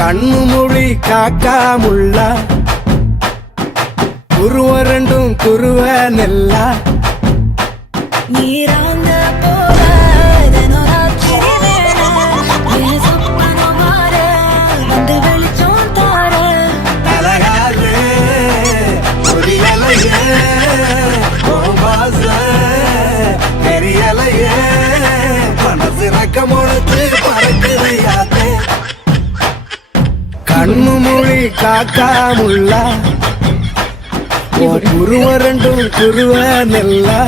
கண்ணு மொழி காக்காமுள்ள குருவ ரெண்டும் குருவ நெல்லா நீராங்க கண்ணு மொழி காக்காமுள்ள குருவ ரெண்டும் குருவ நெல்லா